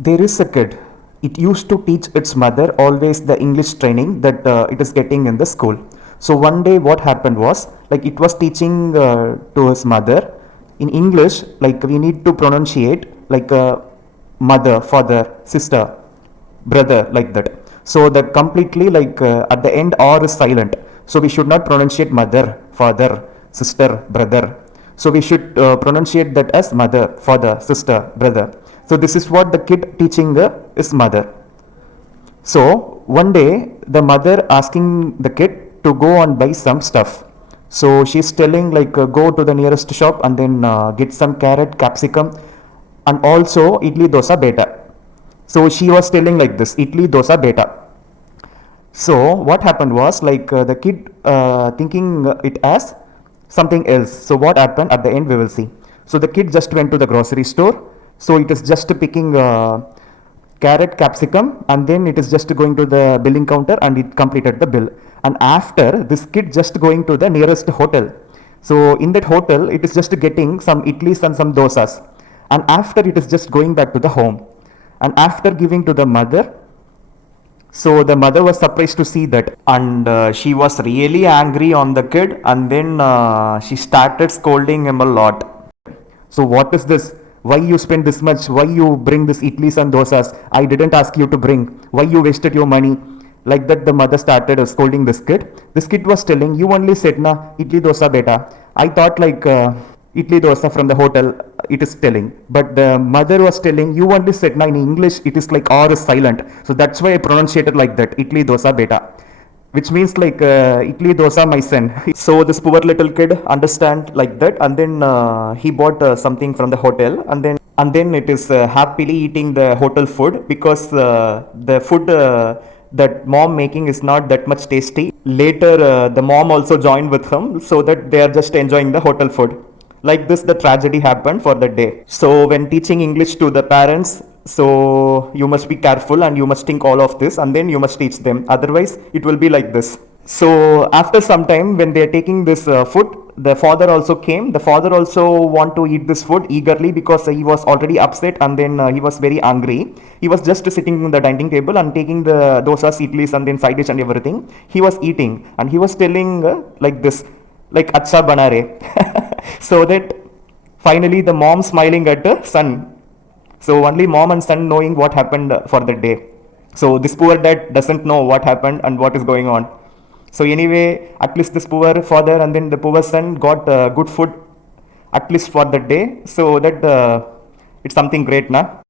There is a kid. It used to teach its mother always the English training that it is getting in the school. So one day what happened was, like, it was teaching to his mother in English, like we need to pronunciate like mother, father, sister, brother, like that. So that completely, like, at the end R is silent, so we should not pronunciate mother, father, sister, brother. So we should pronunciate that as mother, father, sister, brother. So this is what the kid teaching his mother. So one day the mother asking the kid to go and buy some stuff. So she's telling, like, go to the nearest shop and then get some carrot, capsicum, and also idli dosa beta. So she was telling like this, idli dosa beta. So what happened was, like, the kid thinking it as something else. So what happened at the end we will see. So the kid just went to the grocery store. So it is just picking carrot, capsicum, and then it is just going to the billing counter and it completed the bill. And after this kid just going to the nearest hotel. So in that hotel it is just getting some idlis and some dosas. And after it is just going back to the home. And after giving to the mother, so the mother was surprised to see that, and she was really angry on the kid, and then she started scolding him a lot. So what is this? Why you spend this much? Why you bring this idlis and dosas? I didn't ask you to bring. Why you wasted your money? Like that, the mother started scolding this kid. This kid was telling, "You only said na idli dosa beta. I thought, like, idli dosa from the hotel." It is telling, but the mother was telling, "You only said na in English. It is like R is silent, so that's why I pronunciate it like that. Idli dosa beta." Which means, like, idli dosa my son. So this poor little kid understand like that, and then he bought something from the hotel, and then it is happily eating the hotel food, because the food that mom making is not that much tasty. Later the mom also joined with him, so that they are just enjoying the hotel food. Like this, the tragedy happened for the day. So when teaching English to the parents, so you must be careful and you must think all of this, and then you must teach them, otherwise it will be like this. So after some time, when they are taking this food, the father also came. The father also want to eat this food eagerly, because he was already upset, and then he was very angry. He was just sitting in the dining table and taking the dosas, idlis, and then side dish and everything. He was eating, and he was telling like this, like, acha banare. So that finally the mom smiling at the son. So only mom and son knowing what happened for the day. So this poor dad doesn't know what happened and what is going on. So anyway, at least this poor father and then the poor son got good food, at least for the day. So that it's something great, na.